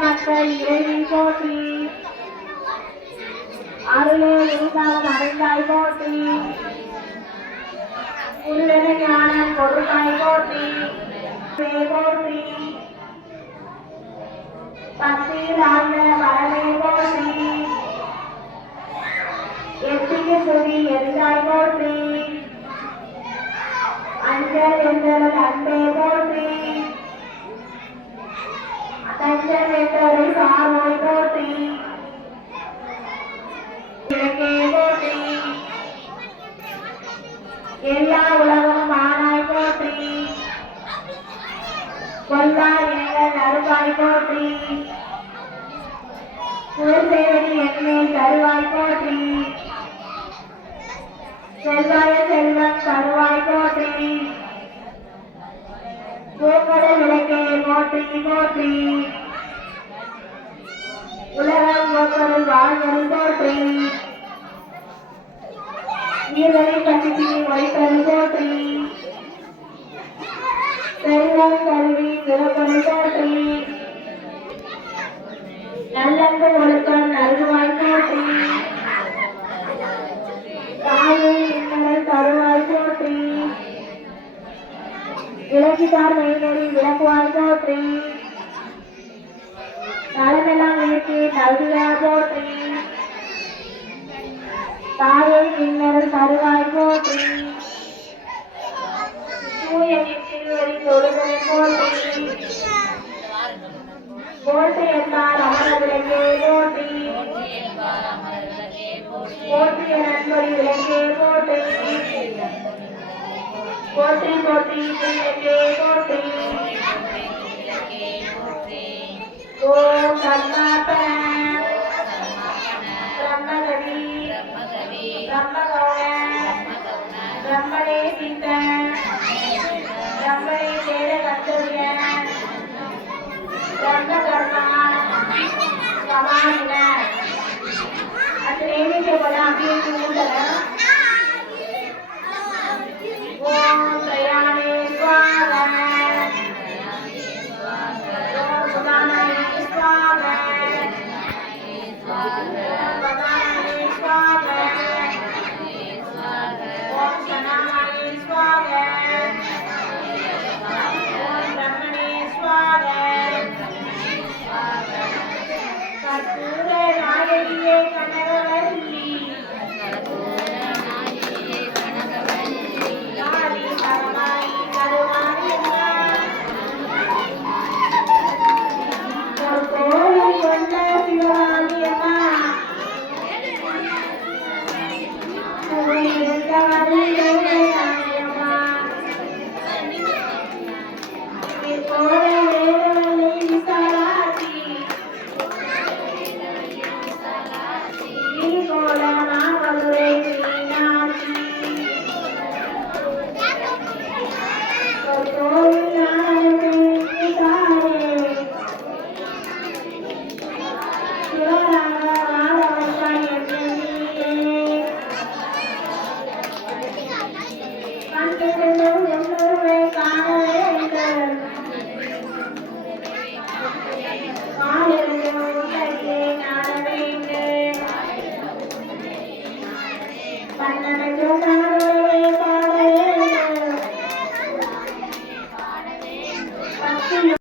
மக்கள் இறைவி போற்றி, அருளே உருகால் அடைந்தாய் போற்றி, உள்ளன ஞான பொருளாய் போற்றி போற்றி, பக்தியில் ஆழ்ந்த வரவே போற்றி, எத்திக்கு சுரி எரிந்தாய் போற்றி, அஞ்சல் என்றல் அன்பே போற்றி, தஞ்சல் என்றலை சார்வாய் போற்றி, இலக்கே போற்றி, எல்லா உலகம் ஆனாய் போற்றி, கொல்லா இணைகள் அருவாய் போற்றி, குலசேவடி எண்ணெய் தருவாய் போற்றி, செல்வாய செல்வம் தருவாய் போற்றி, கோக்கட விளக்கே போற்றி போற்றி, உலகம் கோக்கடல் வாழ்வரு போற்றி, நீர்வரை கட்டிக்கு வைத்தல் போற்றி, செல்வம் கல்வி சிறப்பது போற்றி, நல்லன்பு ஒழுக்கம் நல்குவாய் போற்றி, தாயை இன்னல் தருவாய் போற்றி, விளக்கிட்டார் மெய்நெறி விளக்குவாய் போற்றி, நலமெல்லாம் இயற்கை நல்குவாய் போற்றி, தாயை இன்னல் தருவாய் போற்றி, தூய நித்திரை தொழுகை போற்றி, போற்றி என்றால் அமரவிலக்கே போற்றி, போற்றிய நண்பரி விளக்கே போற்றி, போற்றி போற்றி விளக்கே போற்றி, ஓம் கர்மாபன பிரம்மகவி பிரம்மகௌண பிரம்மணே சித்த பிரம்மணே சேர கர்த்தவ்ய பிரம்ம கர்மா சமாதின அது நேமிக்கப்பட அப்படியே ஓம் பிரயாணே ஸ்வாக, ஓம் சுதானே ஸ்வாக, பதானே ஸ்வாக, ஓம் சனானே ஸ்வாக, ஓம் பிரம்மணே ஸ்வாக, கற்பூர நாயகியே கனகவல்லி, காளி கருமாரி கருமாரியம்மா, கோயில் கொண்ட சிவகாமியம்மா, இருந்தவரை யோகராமியம்மா, கோல வேதவலை விசாலாட்சி, கோல மாமதுரை மீனாட்சி, கோயில் நாயகி தாயே, சிவராம மாதவன் என்னே, கண்டிருந்தும் எல்லோரை காண வேண்டும், காலிருந்தும் உலகே காண வேண்டும், பன்னடையும் நாடோரை காண வேண்டும், பக்தி